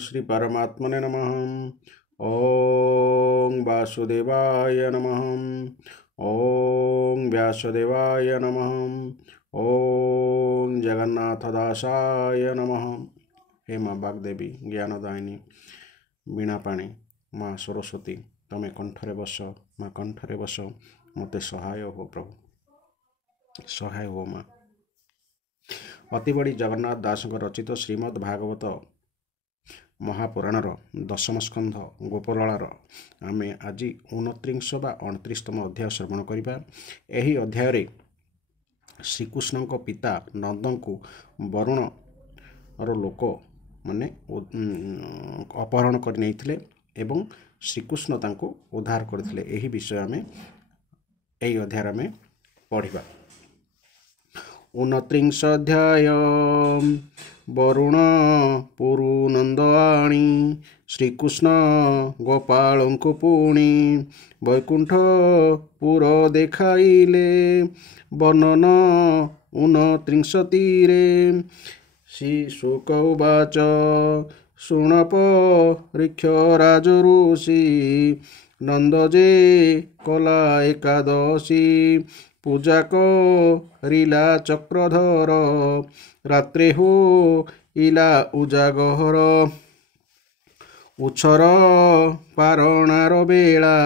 श्री परमात्मने नमः। ओं वासुदेवाय नमः। ओं व्यासदेवाय नमः। ओं जगन्नाथदासाय नमः। हे माँ बागदेवी ज्ञानदायिनी वीणापाणी माँ सरस्वती तमे कंठरे बस माँ कंठरे बस मते सहाय हो प्रभु सहाय हो माँ। अति बड़ी जगन्नाथ दास रचित श्रीमद् भागवत महापुराणर दशम स्कंध गोपललार आम आज 29 बा 29तम अध्याय श्रवण करवा। यही अध्याय श्रीकृष्ण पिता नंद को वरुणर लोक माने अपहरण कर एवं श्रीकृष्ण तांको उद्धार करथिले। एही विषय आम एही अध्याय आम पढ़िबा। 29 अध्याय वरुण पुरु नंदवाणी श्रीकृष्ण गोपाल को पुणी वैकुंठ पुर देखाइले वर्णन 29 श्री शुक उवाच शुणप ऋक्ष राजऋषि नंदजे कला एकादशी पूजा करिला चक्रधर रात्रे हो इला उजागर उछर पारणार बेला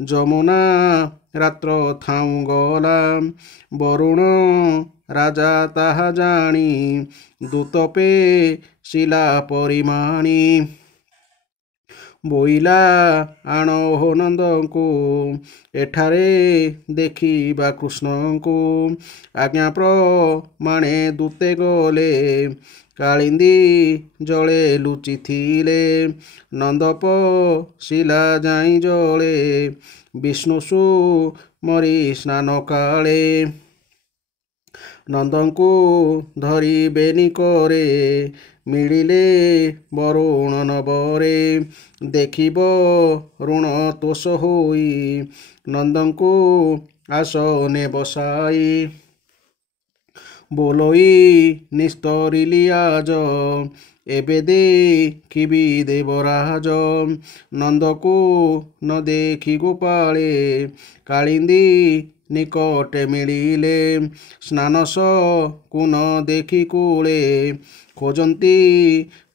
जमुना रात्र थाऊ गला वरुण राजा ताहा जानी दूतपे शिला परिमाणी बोइला आण हो नंद को एठारे देखिबा कृष्ण को आज्ञा प्रमाणे दूते गले कालिंदी जले लुचि थिले नंदप शिला जाई जले विष्णुसु मरी स्नान काले नंदंकु धरी बेनी करे मिलिले वरुण नबरे देखिब ऋण तोष होई नंदंकु आसने बसाई बोलोई निस्तरिली आज एबे देखिबी देवराज नंदकु न देखि गोपाले कालिंदी निकटे मिलिले स्नानस कुन देखि कूले खोजंती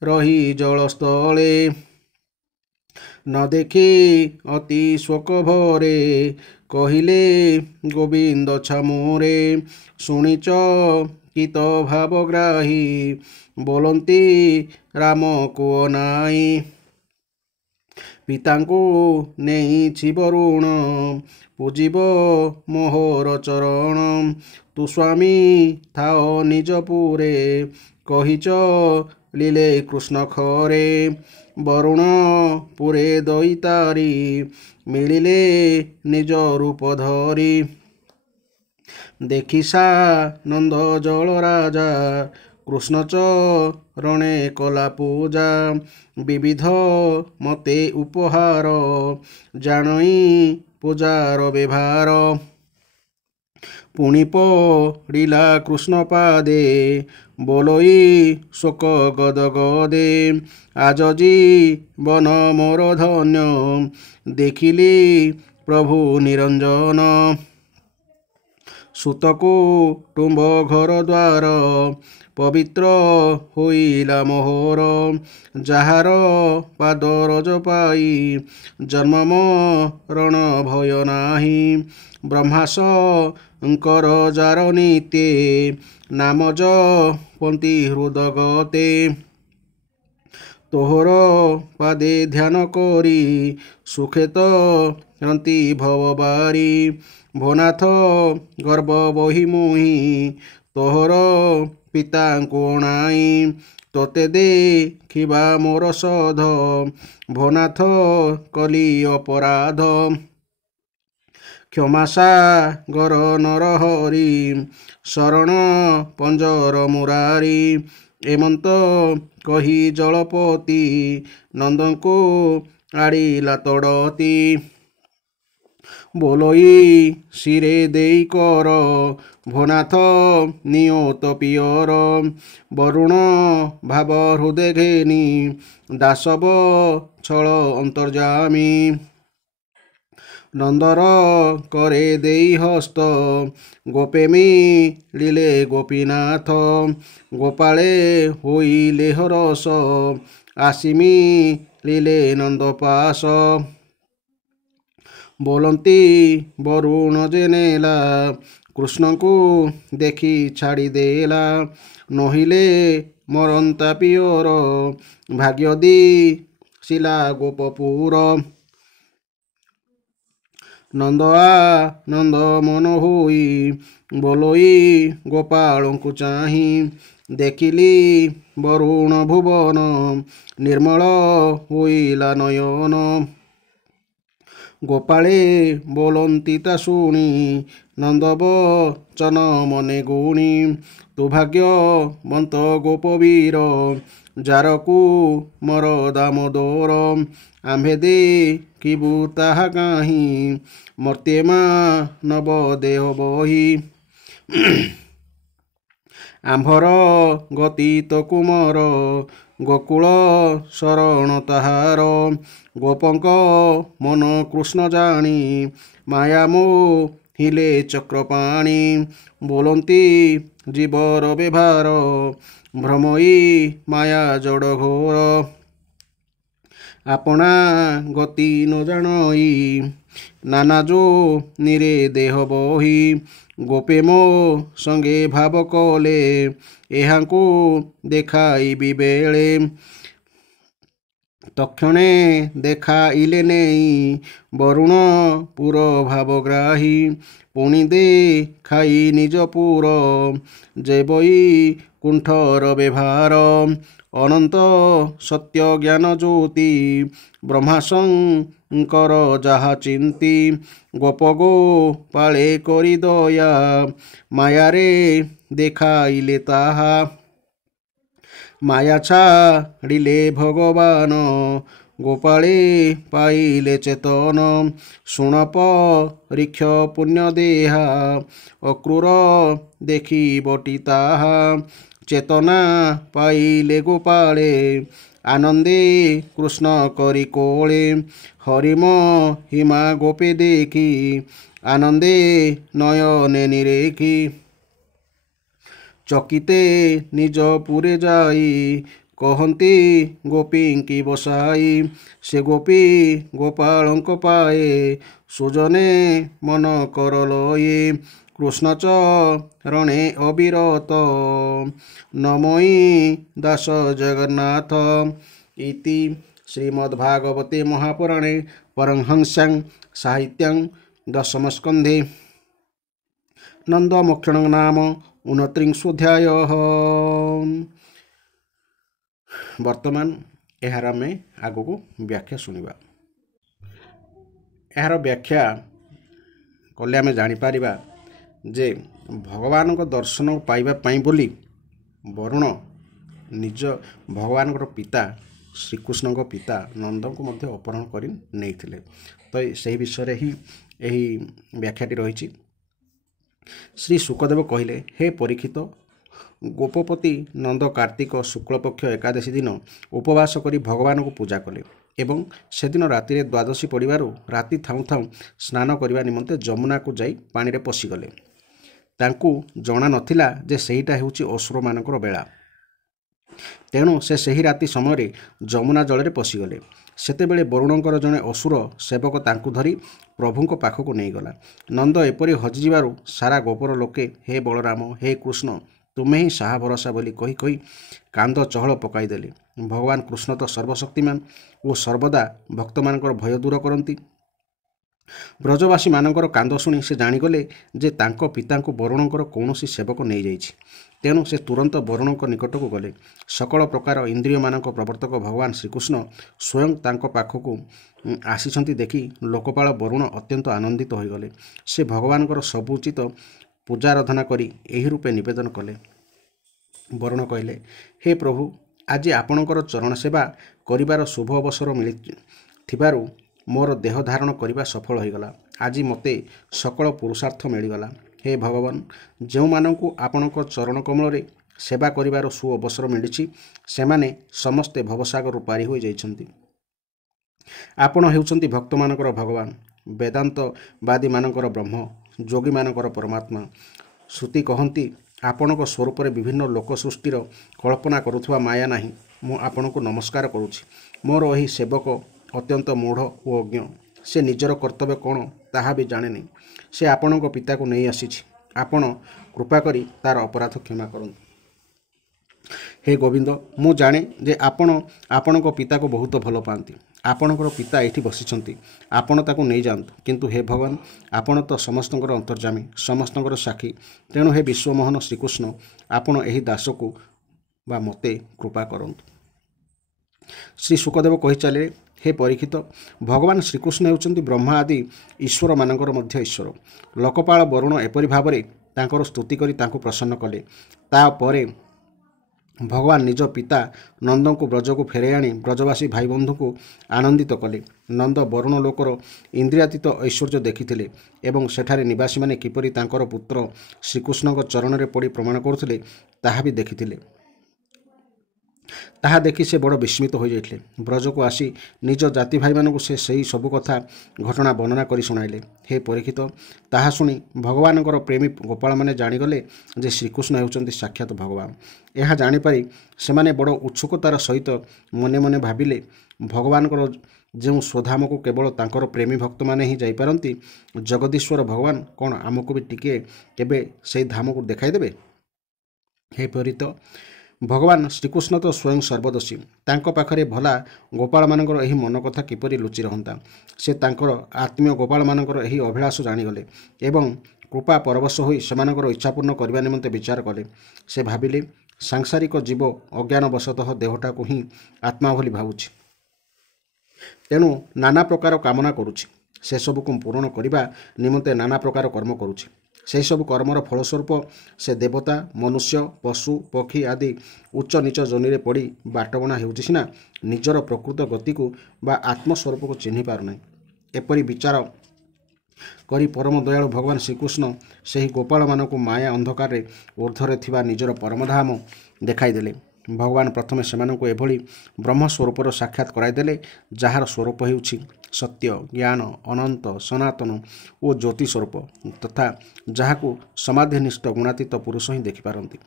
रही जलस्थले न देखि अति शोक भरे कहिले गोविंद छामुरे शुणिच कित भावग्राही बोलंती राम को नाई पितांको नेई वरुण पूजिब मोहर चरण तु स्वामी थाओ निज पुरे कहिच लीले कृष्ण खरे वरुण पुरे दैतारी मिलिले निज रूप धरी देखिसा नंद जल राजा कृष्ण चरणे कला पूजा विविध मते उपहार जानई पूजार व्यवहार पुणी पड़िला कृष्ण पादे बोलोई शोक गद गदे आज जीवन मोर धन्य देखिली प्रभु निरंजन सुतको टुंब घर द्वार पवित्र होइला मोहर जार पाद रज पाई जन्म मरण भय नाही ब्रह्माशंकर जार नित्ये नाम जपन्ति हृदगते तोहर पादे ध्यान करी सुखेत रंति भवबारी भोनाथ गर्भ बही मुहि तोहर पिता को अणाई तोते देखिबा मोर सध भोनाथ कली अपराध क्षमासा गर नरहरी शरण पंजर मुरारी एमंत कही जलपति नंदन को आड़िला तड़ती ବୋଲୋଇ ଶିରେ ଦେଇ କର ଭୋନାଥ ନିୟତ ପିୟର ବରୁଣ ଭାବ ହୃଦେ ଘେନି ଦାସବ ଛଳ ଅନ୍ତର୍ଯାମୀ ନନ୍ଦର କରେ ଦେଇ ହସ୍ତ ଗୋପେ ମିଳିଲେ ଗୋପୀନାଥ ଗୋପାଳେ ହୋଇଲେ ହରସ ଆସିମି ଲିଲେ ନନ୍ଦପାସ ବୋଲନ୍ତି ବରୁଣ ଯେ ନେଲା କୃଷ୍ଣଙ୍କୁ ଦେଖି ଛାଡ଼ିଦେଲା ନହିଲେ ମରନ୍ତା ପିଓର ଭାଗ୍ୟ ଦିଶିଲା ଗୋପପୁର ନନ୍ଦ ଆନନ୍ଦ ମନ ହୋଇ ବୋଲୋଇ ଗୋପାଳଙ୍କୁ ଚାହିଁ ଦେଖିଲି ବରୁଣ ଭୁବନ ନିର୍ମଳ ହୋଇଲା ନୟନ ଗୋପାଳେ ବୋଲନ୍ତି ତା ଶୁଣି ନନ୍ଦ ବଚନ ମନେ ଗୁଣି ତୁ ଭାଗ୍ୟବନ୍ତ ଗୋପବୀର ଯାରକୁ ମୋର ଦାମୋଦର ଆମ୍ଭେ ଦେଖିବୁ ତାହା କାହିଁ ମର୍ତ୍ତ୍ୟେ ମାନବ ଦେହ ବହି ଆମ୍ଭର ଗତି ତ କୁମର ଗୋକୁଳ ଶରଣ ତାହାର ଗୋପଙ୍କ ମନ କୃଷ୍ଣ ଜାଣି ମାୟା ମୋହିଲେ ଚକ୍ରପାଣି ବୋଲନ୍ତି ଜୀବର ବ୍ୟବହାର ଭ୍ରମଇ ମାୟା ଜଡ଼ ଘୋର ଆପଣା ଗତି ନ ଜାଣଇ ନାନା ଯୋନିରେ ଦେହ ବହି ଗୋପେ ମୋ ସଙ୍ଗେ ଭାବ କଲେ ଏହାଙ୍କୁ ଦେଖାଇବି ବେଳେ ତକ୍ଷଣେ ଦେଖାଇଲେ ନେଇ ବରୁଣ ପୁର ଭାବଗ୍ରାହୀ ପୁଣି ଦେଖାଇ ନିଜ ପୁର ଯେ ବୈକୁଣ୍ଠର ବ୍ୟବହାର ଅନନ୍ତ ସତ୍ୟ ଜ୍ଞାନ ଜ୍ୟୋତି ବ୍ରହ୍ମାଶଙ୍କର ଯାହା ଚିନ୍ତି ଗୋପ ଗୋପାଳେ କରି ଦୟା ମାୟାରେ ଦେଖାଇଲେ ତାହା ମାୟା ଛାଡ଼ିଲେ ଭଗବାନ ଗୋପାଳେ ପାଇଲେ ଚେତନ ଶୁଣ ପରୀକ୍ଷ ପୁଣ୍ୟ ଦେହା ଅକ୍ରୂର ଦେଖିବଟି ତାହା ଚେତନା ପାଇଲେ ଗୋପାଳେ ଆନନ୍ଦେ କୃଷ୍ଣ କରି କୋଳେ ହରିମ ହିମା ଗୋପେ ଦେଖି ଆନନ୍ଦେ ନୟନେ ନିରେଖି ଚକିତେ ନିଜ ପୁରେ ଯାଇ କହନ୍ତି ଗୋପୀଙ୍କି ବସାଇ ସେ ଗୋପୀ ଗୋପାଳଙ୍କ ପାଏ ସୁଜନେ ମନ କର ଲଏ କୃଷ୍ଣ ଚରଣେ ଅବିରତ ନମଇ ଦାସ ଜଗନ୍ନାଥ ଇତି ଶ୍ରୀମଦ୍ଭାଗବତେ ମହାପୁରାଣେ ପରମହଂସ୍ୟାଂ ସାହିତ୍ୟଂ ଦଶମସ୍କନ୍ଧେ ନନ୍ଦମୋକ୍ଷଣ ନାମ 29 ବର୍ତ୍ତମାନ ଏହାର ଆମେ ଆଗକୁ ବ୍ୟାଖ୍ୟା ଶୁଣିବା। ଏହାର ବ୍ୟାଖ୍ୟା କଲେ ଆମେ ଜାଣିପାରିବା ଯେ ଭଗବାନଙ୍କ ଦର୍ଶନ ପାଇବା ପାଇଁ ବୋଲି ବରୁଣ ନିଜ ଭଗବାନଙ୍କର ପିତା ଶ୍ରୀକୃଷ୍ଣଙ୍କ ପିତା ନନ୍ଦଙ୍କୁ ମଧ୍ୟ ଅପହରଣ କରି ନେଇଥିଲେ। ତ ସେହି ବିଷୟରେ ହିଁ ଏହି ବ୍ୟାଖ୍ୟାଟି ରହିଛି। ଶ୍ରୀ ଶୁକଦେବ କହିଲେ, ହେ ପରୀକ୍ଷିତ, ଗୋପପତି ନନ୍ଦ କାର୍ତ୍ତିକ ଶୁକ୍ଳପକ୍ଷ ଏକାଦଶୀ ଦିନ ଉପବାସ କରି ଭଗବାନଙ୍କୁ ପୂଜା କଲେ ଏବଂ ସେଦିନ ରାତିରେ ଦ୍ୱାଦଶୀ ପଡ଼ିବାରୁ ରାତି ଥାଉଁ ଥାଉଁ ସ୍ନାନ କରିବା ନିମନ୍ତେ ଯମୁନାକୁ ଯାଇ ପାଣିରେ ପଶିଗଲେ। ତାଙ୍କୁ ଜଣା ନଥିଲା ଯେ ସେହିଟା ହେଉଛି ଅସୁରମାନଙ୍କର ବେଳା। ତେଣୁ ସେ ସେହି ରାତି ସମୟରେ ଯମୁନା ଜଳରେ ପଶିଗଲେ। ସେତେବେଳେ ବରୁଣଙ୍କର ଜଣେ ଅସୁର ସେବକ ତାଙ୍କୁ ଧରି ପ୍ରଭୁଙ୍କ ପାଖକୁ ନେଇଗଲା। ନନ୍ଦ ଏପରି ହଜିଯିବାରୁ ସାରା ଗୋପର ଲୋକେ ହେ ବଳରାମ, ହେ କୃଷ୍ଣ, ତୁମେ ହିଁ ସାହା ଭରସା ବୋଲି କହି କହି କାନ୍ଦ ଚହଳ ପକାଇଦେଲେ। ଭଗବାନ କୃଷ୍ଣ ତ ସର୍ବଶକ୍ତିମାନ ଓ ସର୍ବଦା ଭକ୍ତମାନଙ୍କର ଭୟ ଦୂର କରନ୍ତି। ବ୍ରଜବାସୀମାନଙ୍କର କାନ୍ଦ ଶୁଣି ସେ ଜାଣିଗଲେ ଯେ ତାଙ୍କ ପିତାଙ୍କୁ ବରୁଣଙ୍କର କୌଣସି ସେବକ ନେଇଯାଇଛି। ତେଣୁ ସେ ତୁରନ୍ତ ବରୁଣଙ୍କ ନିକଟକୁ ଗଲେ। ସକଳ ପ୍ରକାର ଇନ୍ଦ୍ରିୟମାନଙ୍କ ପ୍ରବର୍ତ୍ତକ ଭଗବାନ ଶ୍ରୀକୃଷ୍ଣ ସ୍ୱୟଂ ତାଙ୍କ ପାଖକୁ ଆସିଛନ୍ତି ଦେଖି ଲୋକପାଳ ବରୁଣ ଅତ୍ୟନ୍ତ ଆନନ୍ଦିତ ହୋଇଗଲେ। ସେ ଭଗବାନଙ୍କର ସବୁଚିତ ପୂଜାରାଧନା କରି ଏହି ରୂପେ ନିବେଦନ କଲେ। ବରୁଣ କହିଲେ, ହେ ପ୍ରଭୁ, ଆଜି ଆପଣଙ୍କର ଚରଣ ସେବା କରିବାର ଶୁଭ ଅବସର ମିଳିଥିବାରୁ ମୋର ଦେହ ଧାରଣ କରିବା ସଫଳ ହୋଇଗଲା। ଆଜି ମୋତେ ସକଳ ପୁରୁଷାର୍ଥ ମିଳିଗଲା। ହେ ଭଗବାନ, ଯେଉଁମାନଙ୍କୁ ଆପଣଙ୍କ ଚରଣ କମଳରେ ସେବା କରିବାର ସୁଅବସର ମିଳିଛି ସେମାନେ ସମସ୍ତେ ଭବସାଗରରୁ ପାରି ହୋଇଯାଇଛନ୍ତି। ଆପଣ ହେଉଛନ୍ତି ଭକ୍ତମାନଙ୍କର ଭଗବାନ, ବେଦାନ୍ତବାଦୀମାନଙ୍କର ବ୍ରହ୍ମ, ଯୋଗୀମାନଙ୍କର ପରମାତ୍ମା। ଶ୍ରୁତି କହନ୍ତି ଆପଣଙ୍କ ସ୍ୱରୂପରେ ବିଭିନ୍ନ ଲୋକ ସୃଷ୍ଟିର କଳ୍ପନା କରୁଥିବା ମାୟା ନାହିଁ। ମୁଁ ଆପଣଙ୍କୁ ନମସ୍କାର କରୁଛି। ମୋର ଏହି ସେବକ ଅତ୍ୟନ୍ତ ମୂଢ଼ ଓ ଅଜ୍ଞ। ସେ ନିଜର କର୍ତ୍ତବ୍ୟ କ'ଣ ତାହା ବି ଜାଣେନି। ସେ ଆପଣଙ୍କ ପିତାକୁ ନେଇ ଆସିଛି। ଆପଣ କୃପା କରି ତା'ର ଅପରାଧ କ୍ଷମା କରନ୍ତୁ। ହେ ଗୋବିନ୍ଦ, ମୁଁ ଜାଣେ ଯେ ଆପଣ ଆପଣଙ୍କ ପିତାକୁ ବହୁତ ଭଲ ପାଆନ୍ତି। ଆପଣଙ୍କର ପିତା ଏଇଠି ବସିଛନ୍ତି, ଆପଣ ତାକୁ ନେଇଯାଆନ୍ତୁ। କିନ୍ତୁ ହେ ଭଗବାନ, ଆପଣ ତ ସମସ୍ତଙ୍କର ଅନ୍ତର୍ଯାମୀ, ସମସ୍ତଙ୍କର ସାକ୍ଷୀ। ତେଣୁ ହେ ବିଶ୍ୱମୋହନ ଶ୍ରୀକୃଷ୍ଣ, ଆପଣ ଏହି ଦାସକୁ ବା ମୋତେ କୃପା କରନ୍ତୁ। ଶ୍ରୀ ଶୁକଦେବ କହିଚାଲିଲେ, ହେ ପରୀକ୍ଷିତ, ଭଗବାନ ଶ୍ରୀକୃଷ୍ଣ ହେଉଛନ୍ତି ବ୍ରହ୍ମା ଆଦି ଈଶ୍ୱରମାନଙ୍କର ମଧ୍ୟ ଈଶ୍ୱର। ଲୋକପାଳ ବରୁଣ ଏପରି ଭାବରେ ତାଙ୍କର ସ୍ତୁତି କରି ତାଙ୍କୁ ପ୍ରସନ୍ନ କଲେ। ତାପରେ ଭଗବାନ ନିଜ ପିତା ନନ୍ଦଙ୍କୁ ବ୍ରଜକୁ ଫେରାଇ ଆଣି ବ୍ରଜବାସୀ ଭାଇବନ୍ଧୁଙ୍କୁ ଆନନ୍ଦିତ କଲେ। ନନ୍ଦ ବରୁଣ ଲୋକର ଇନ୍ଦ୍ରିୟାତୀତ ଐଶ୍ୱର୍ଯ୍ୟ ଦେଖିଥିଲେ ଏବଂ ସେଠାରେ ନିବାସୀମାନେ କିପରି ତାଙ୍କର ପୁତ୍ର ଶ୍ରୀକୃଷ୍ଣଙ୍କ ଚରଣରେ ପଡ଼ି ପ୍ରମାଣ କରୁଥିଲେ ତାହା ବି ଦେଖିଥିଲେ। ତାହା ଦେଖି ସେ ବଡ଼ ବିସ୍ମିତ ହୋଇଯାଇଥିଲେ। ବ୍ରଜକୁ ଆସି ନିଜ ଜାତି ଭାଇମାନଙ୍କୁ ସେ ସେହି ସବୁ କଥା ଘଟଣା ବର୍ଣ୍ଣନା କରି ଶୁଣାଇଲେ। ହେ ପରୀକ୍ଷିତ, ତାହା ଶୁଣି ଭଗବାନଙ୍କର ପ୍ରେମୀ ଗୋପାଳମାନେ ଜାଣିଗଲେ ଯେ ଶ୍ରୀକୃଷ୍ଣ ହେଉଛନ୍ତି ସାକ୍ଷାତ ଭଗବାନ। ଏହା ଜାଣିପାରି ସେମାନେ ବଡ଼ ଉତ୍ସୁକତାର ସହିତ ମନେ ମନେ ଭାବିଲେ, ଭଗବାନଙ୍କର ଯେଉଁ ସ୍ୱଧାମକୁ କେବଳ ତାଙ୍କର ପ୍ରେମୀ ଭକ୍ତମାନେ ହିଁ ଯାଇପାରନ୍ତି, ଜଗଦୀଶ୍ୱର ଭଗବାନ କ'ଣ ଆମକୁ ବି ଟିକିଏ କେବେ ସେହି ଧାମକୁ ଦେଖାଇଦେବେ? ହେ ପରୀକ୍ଷିତ, ଭଗବାନ ଶ୍ରୀକୃଷ୍ଣ ତ ସ୍ୱୟଂ ସର୍ବଦର୍ଶୀ। ତାଙ୍କ ପାଖରେ ଭଲା ଗୋପାଳମାନଙ୍କର ଏହି ମନ କଥା କିପରି ଲୁଚି ରହନ୍ତା? ସେ ତାଙ୍କର ଆତ୍ମୀୟ ଗୋପାଳମାନଙ୍କର ଏହି ଅଭିଳାଷ ଜାଣିଗଲେ ଏବଂ କୃପା ପରବଶ ହୋଇ ସେମାନଙ୍କର ଇଚ୍ଛା ପୂର୍ଣ୍ଣ କରିବା ନିମନ୍ତେ ବିଚାର କଲେ। ସେ ଭାବିଲେ, ସାଂସାରିକ ଜୀବ ଅଜ୍ଞାନବଶତଃ ଦେହଟାକୁ ହିଁ ଆତ୍ମା ବୋଲି ଭାବୁଛି। ତେଣୁ ନାନା ପ୍ରକାର କାମନା କରୁଛି। ସେସବୁକୁ ପୂରଣ କରିବା ନିମନ୍ତେ ନାନା ପ୍ରକାର କର୍ମ କରୁଛି। ସେହିସବୁ କର୍ମର ଫଳସ୍ୱରୂପ ସେ ଦେବତା, ମନୁଷ୍ୟ, ପଶୁ, ପକ୍ଷୀ ଆଦି ଉଚ୍ଚ ନୀଚ ଯୋନିରେ ପଡ଼ି ବାଟବଣା ହେଉଛି ସିନା ନିଜର ପ୍ରକୃତ ଗତିକୁ ବା ଆତ୍ମସ୍ୱରୂପକୁ ଚିହ୍ନି ପାରୁନାହିଁ। ଏପରି ବିଚାର କରି ପରମ ଦୟାଳୁ ଭଗବାନ ଶ୍ରୀକୃଷ୍ଣ ସେହି ଗୋପାଳମାନଙ୍କୁ ମାୟା ଅନ୍ଧକାରରେ ଊର୍ଦ୍ଧ୍ୱରେ ଥିବା ନିଜର ପରମଧାମ ଦେଖାଇଦେଲେ। ଭଗବାନ ପ୍ରଥମେ ସେମାନଙ୍କୁ ଏଭଳି ବ୍ରହ୍ମସ୍ୱରୂପର ସାକ୍ଷାତ କରାଇଦେଲେ ଯାହାର ସ୍ୱରୂପ ହେଉଛି ସତ୍ୟ, ଜ୍ଞାନ, ଅନନ୍ତ, ସନାତନ ଓ ଜ୍ୟୋତି ସ୍ୱରୂପ ତଥା ଯାହାକୁ ସମାଧିନିଷ୍ଠ ଗୁଣାତୀତ ପୁରୁଷ ହିଁ ଦେଖିପାରନ୍ତି।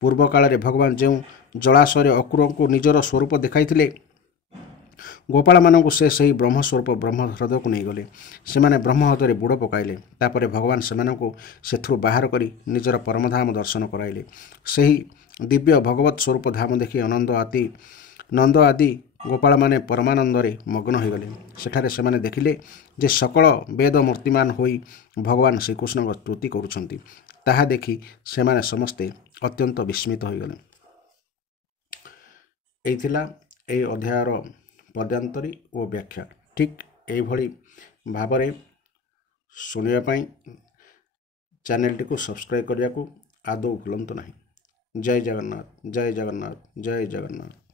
ପୂର୍ବ କାଳରେ ଭଗବାନ ଯେଉଁ ଜଳାଶୟରେ ଅକ୍ରୁରଙ୍କୁ ନିଜର ସ୍ୱରୂପ ଦେଖାଇଥିଲେ, ଗୋପାଳମାନଙ୍କୁ ସେ ସେହି ବ୍ରହ୍ମସ୍ୱରୂପ ବ୍ରହ୍ମ ହ୍ରଦକୁ ନେଇଗଲେ। ସେମାନେ ବ୍ରହ୍ମ ହ୍ରଦରେ ବୁଡ଼ ପକାଇଲେ। ତାପରେ ଭଗବାନ ସେମାନଙ୍କୁ ସେଥିରୁ ବାହାର କରି ନିଜର ପରମଧାମ ଦର୍ଶନ କରାଇଲେ। ସେହି ଦିବ୍ୟ ଭଗବତ ସ୍ୱରୂପ ଧାମ ଦେଖି ନନ୍ଦ ଆଦି ଗୋପାଳମାନେ ପରମାନନ୍ଦରେ ମଗ୍ନ ହୋଇଗଲେ। ସେଠାରେ ସେମାନେ ଦେଖିଲେ ଯେ ସକଳ ବେଦ ମୂର୍ତ୍ତିମାନ ହୋଇ ଭଗବାନ ଶ୍ରୀକୃଷ୍ଣଙ୍କ ସ୍ତୁତି କରୁଛନ୍ତି। ତାହା ଦେଖି ସେମାନେ ସମସ୍ତେ ଅତ୍ୟନ୍ତ ବିସ୍ମିତ ହୋଇଗଲେ। ଏହି ଥିଲା ଏହି ଅଧ୍ୟାୟର ପଦ୍ୟାନ୍ତରୀ ଓ ବ୍ୟାଖ୍ୟା। ଠିକ୍ ଏହିଭଳି ଭାବରେ ଶୁଣିବା ପାଇଁ ଚ୍ୟାନେଲଟିକୁ ସବସ୍କ୍ରାଇବ୍ କରିବାକୁ ଆଦୌ ଭୁଲନ୍ତୁ ନାହିଁ। ଜୟ ଜଗନ୍ନାଥ, ଜୟ ଜଗନ୍ନାଥ, ଜୟ ଜଗନ୍ନାଥ।